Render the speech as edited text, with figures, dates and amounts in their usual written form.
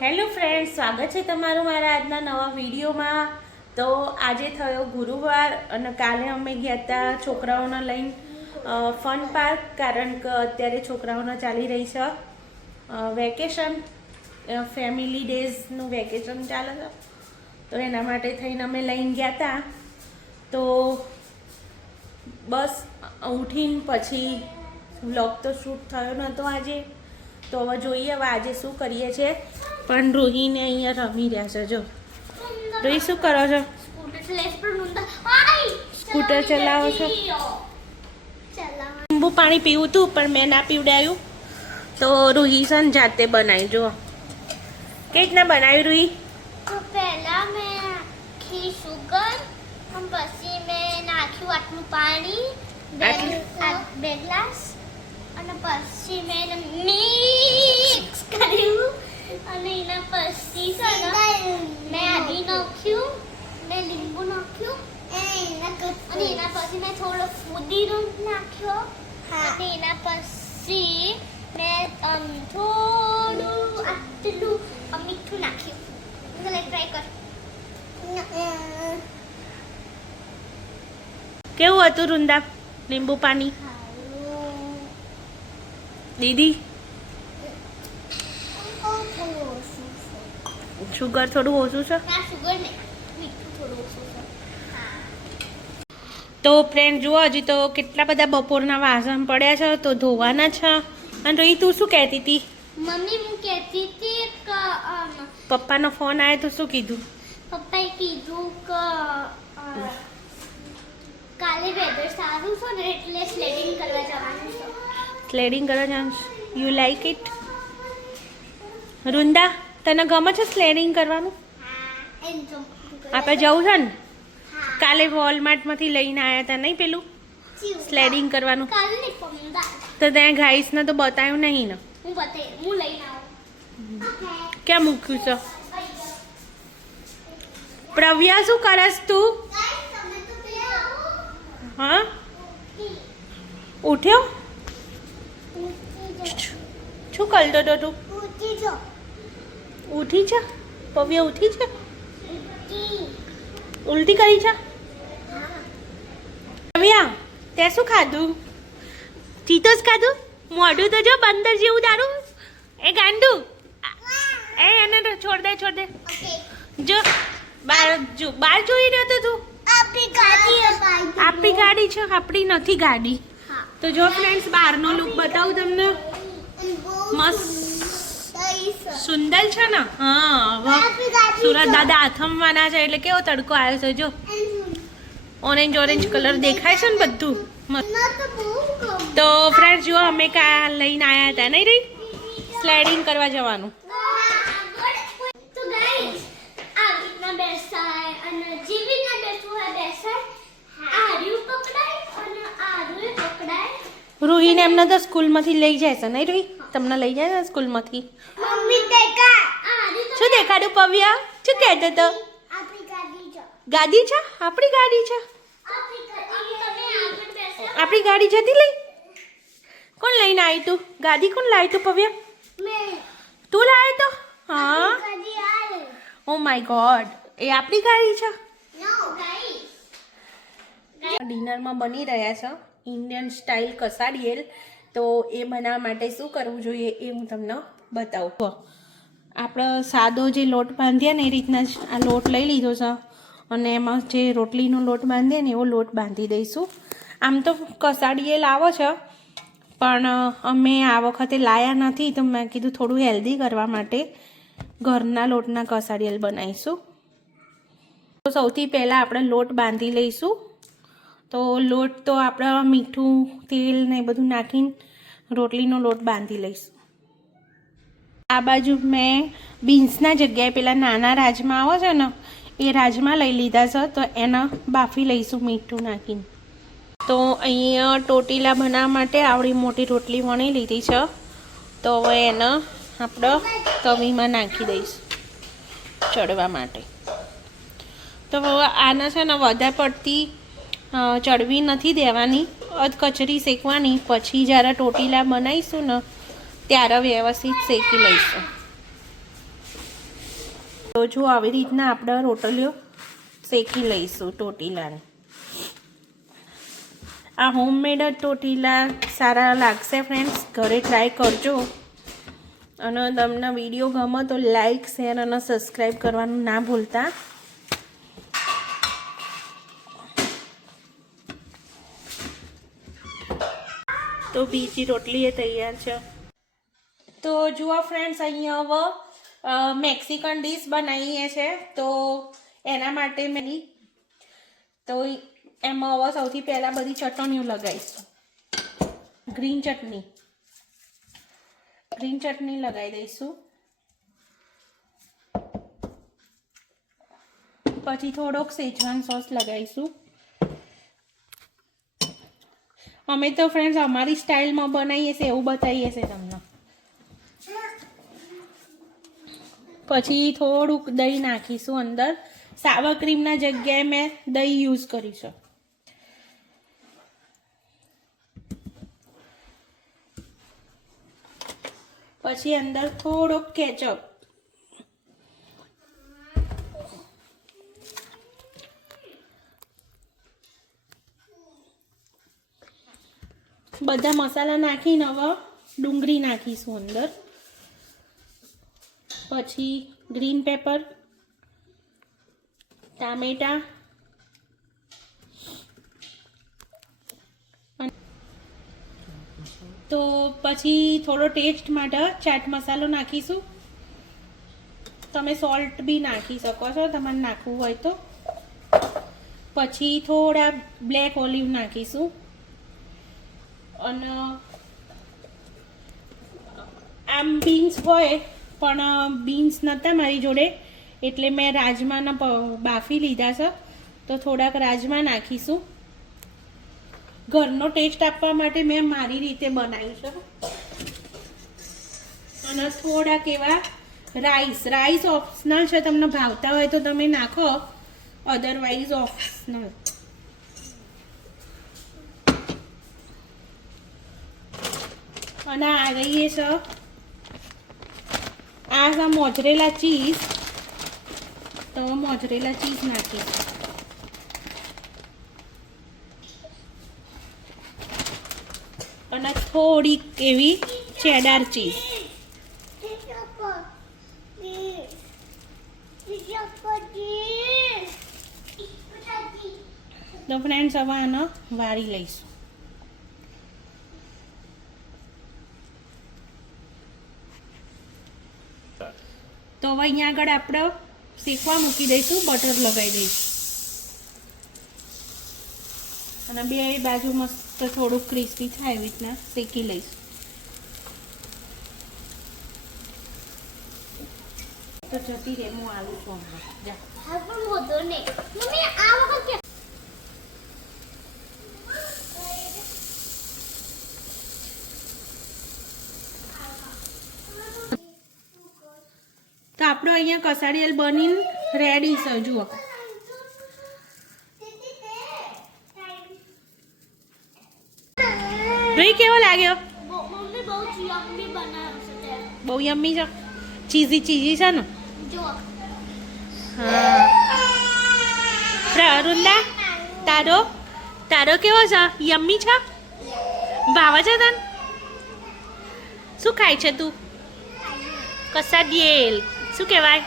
Hello friends, સ્વાગત છે તમારું મારા આજના નવા વિડીયોમાં। તો આજે થયો ગુરુવાર અને કાલે અમે ગયા હતા છોકરાઓને લઈને ફન પાર્ક, કારણ કે અત્યારે છોકરાઓને ચાલી રહી છે વેકેશન, ફેમિલી ડેઝનું વેકેશન ચાલે છે, તો એના માટે થઈને અમે લઈને ગયા હતા। તો બસ ઉઠીને પછી વ્લોગ તો શૂટ થયો નહોતો આજે, તો હવે જોઈએ હવે આજે શું કરીએ છીએ। પણ રોહીને અહીંયા રમી રહ્યા છે। જો રોહી શું કરો છો? સ્કૂટર ચલાવો છો? લીંબુ પાણી પીવું હતું પણ મેં ના પીવડાવ્યું, તો રૂહી છે ને જાતે બનાવી। જો કેવી રીતના બનાવ્યું રૂહી? પહેલા મેં નાખી સુગર, પછી મેં નાખ્યું આટલું પાણી, બે ગ્લાસ, અને પછી મેં મિક્સ કર્યું, અને એના પછી છે ને મેં આદુ નાખ્યું, મેં લીંબુ નાખ્યું, અને એના પછી મેં થોડો ફુદીનો નાખ્યો, અને એના પછી મેં થોડું આટલું મીઠું નાખ્યું। ટ્રાય કર। કેવું હતું વૃંદા લીંબુ પાણી? દીદી શુગર થોડું ઓછું છે? તો ફ્રેન્ડ જુઓ, હજી તો કેટલા બધા બપોરના વાસણ પડ્યા છે, તો ધોવાના છે। અને રોહી તું શું કહેતી હતી? મમ્મી હું કહેતી હતી કે પપ્પાનો ફોન આવ્યો તો શું કીધું? પપ્પાએ કીધું કે કાલે વેધર સારું છે ને એટલે સ્લેડિંગ કરવા જવાનું છે। સ્લેડિંગ કરવા જવાનું? You like it? વૃંદા તને ગમે છે સ્લેડિંગ કરવાનું? આપણે જવું છે ને કાલે વોલમાર્ટમાંથી લઈને આવ્યા હતા નહીં પેલું સ્લેડિંગ કરવાનું? તો ત્યાં ગાઈસને તો બતાવ્યું નહીં ને? હું લઈને આવું। ક્યાં મૂક્યું છે? પ્રવ્યા શું કરસ તું? હા ઉઠ્યો? શું કરતો હતો તું? ઉઠી છે? પવ્યા ઉઠી છે? ઉલટી કરી છે? પવ્યા તે શું ખાધું? ચીતોસ ખાધું? મોઢું તો જો બંદર જેવું તારું। એ ગાંડુ એને છોડ દે છોડ દે। જો બાર જોઈ રહ્યો તો તું? આપણી ગાડી છે, આપણી નથી ગાડી। તો જો ફ્રેન્ડ્સ બહારનો લુક બતાવું તમને, મસ્ત સુંદર છે ને? હા, સુરત દાદા આથમવાના છે એટલે કેવો તડકો આવ્યો છે। જો ઓરેન્જ ઓરેન્જ કલર દેખાય છે ને બધું મસ્ત। તો ફ્રેન્ડ્સ જો અમે કાલ લઈને આવ્યા હતા નહીં રહી સ્લાઇડિંગ કરવા જવાનું। રૂહીને એમને તો સ્કૂલમાંથી લઈ જાય છે નહીં રૂહી? તમને લઈ જાય છે સ્કૂલમાંથી? શું દેખાડું પવ્યા? શું કહેતો તો? ગાડી છે? આપણી ગાડી છે? આપણી ગાડી જતી લઈ? કોણ લઈને આવી તું? ગાડી કોણ લાવી તું પવ્યા? તું લાવી તો? હા, ઓ માય ગોડ, એ આપણી ગાડી છે? ડિનરમાં બની રહ્યા છે ઇન્ડિયન સ્ટાઇલ કસાડિયેલ। તો એ બનાવવા માટે શું કરવું જોઈએ એ હું તમને બતાવું। આપણે સાદો જે લોટ બાંધીએ ને એ રીતના જ આ લોટ લઈ લીધો છે, અને એમાં જે રોટલીનો લોટ બાંધીએ ને એવો લોટ બાંધી દઈશું। આમ તો કસાડિયેલ આવો છે, પણ અમે આ વખતે લાયા નથી, તો મેં કીધું થોડું હેલ્ધી કરવા માટે ઘરના લોટના કસાડિયેલ બનાવીશું। તો સૌથી પહેલાં આપણે લોટ બાંધી લઈશું। તો લોટ તો આપણે મીઠું તેલ ને બધું નાખીને રોટલીનો લોટ બાંધી લઈશું। આ બાજુ મેં બીન્સના જગ્યાએ પેલા નાના રાજમા આવે છે ને એ રાજમા લઈ લીધા છે, તો એને બાફી લઈશું મીઠું નાખીને। તો અહીંયા ટોટીલા બનાવવા માટે આવડી મોટી રોટલી વણી લીધી છે, તો હવે એને આપણે તવીમાં નાખી દઈશું ચડવા માટે। તો આને છે ને વધારે પડતી ચડવી નથી દેવાની, અધકચરી શેકવાની, પછી જ્યારે ટોટીલા બનાવીશું ને ત્યારે વ્યવસ્થિત શેકી લઈશું। જો આવી રીતના આપણે રોટલીઓ શેકી લઈશું ટોટીલાને. આ હોમમેડ ટોટીલા સારા લાગશે ફ્રેન્ડ્સ, ઘરે ટ્રાય કરજો. અને તમને વિડીયો ગમે તો લાઈક, શેર અને સબસ્ક્રાઈબ કરવાનું ના ભૂલતા. તો બીજી રોટલી એ તૈયાર છે. તો જુઓ ફ્રેન્ડ્સ, અહીંયા હવે મેક્સિકન ડીશ બનાવીએ છે. તો એના માટે મેં તો એમાં હવે સૌથી પહેલાં બધી ચટણીઓ લગાવીશું. ગ્રીન ચટણી લગાવી દઈશું. પછી થોડોક સેજવાન સોસ લગાવીશું. અમે તો ફ્રેન્ડ્સ અમારી સ્ટાઇલમાં બનાવીએ છીએ, એવું બતાવીએ છીએ તમને. પછી થોડુંક દહીં નાખીશું અંદર. સાવર ક્રીમના જગ્યાએ મેં દહીં યુઝ કરીશું. પછી અંદર થોડોક કેચઅપ. બધા મસાલા નાખીને હવે ડુંગળી નાખીશું અંદર. પછી ગ્રીન પેપર, ટામેટા, તો પછી થોડો ટેસ્ટ માટે ચાટ મસાલો નાખીશું. તમે સોલ્ટ બી નાખી શકો છો તમારે નાખવું હોય તો. પછી થોડા બ્લેક ઓલિવ નાખીશું. અને આમ બીન્સ હોય પણ બીન્સ નહોતા મારી જોડે, એટલે મેં રાજમાના બાફી લીધા છે. તો થોડાક રાજમા નાખીશું. ઘરનો ટેસ્ટ આપવા માટે મેં મારી રીતે બનાવ્યું છે. અને થોડાક એવા રાઈસ ઓપ્શનલ છે, તમને ભાવતા હોય તો તમે નાખો, અધરવાઇઝ ઓપ્શનલ. અને આ રહીએ છે આ મોઝરેલા ચીઝ. તો મોઝરેલા ચીઝ નાખીશું. અને થોડીક એવી ચેડાર ચીઝ. તો ફ્રેન્ડ્સ હવે આનો વારી લઈશું. તો હવે અહીંયા આગળ આપણે શેકવા મૂકી દઈશું, બટર લગાવી દઈશું. અને બે બાજુ મસ્ત થોડુંક ક્રિસ્પી થાય એવી રીતના શેકી લઈશું. તો જતી રે, હું આવું છું હમણાં. જા. હા પણ હોતો નહીં મમ્મી, આ વખત તો આપણો અહીંયા કસાડિયલ બનીને રેડી છે. જુઓ ભાઈ, કેવો લાગ્યો? મમ્મી બહુ યમ્મી બનાવ્યો છે. બહુ યમ્મી છે, ચીઝી છે ને. જો હા અરુણદા, તારો કેવો છે? યમ્મી છે? ભાવે છે તને? શું ખાય છે તું? કસાડિયેલ શું કહેવાય?